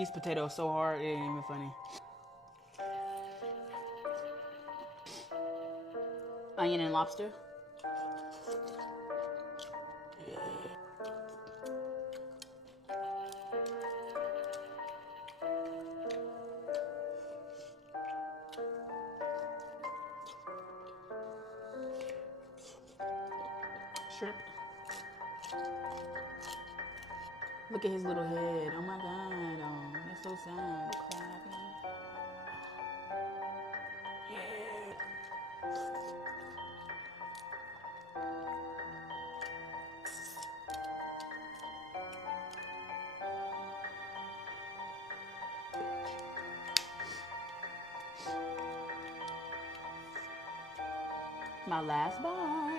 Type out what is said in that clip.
These potatoes so hard, it ain't even funny. Onion and lobster. Shrimp. Look at his little head. Oh my god. Oh, that's so sad. My last bite.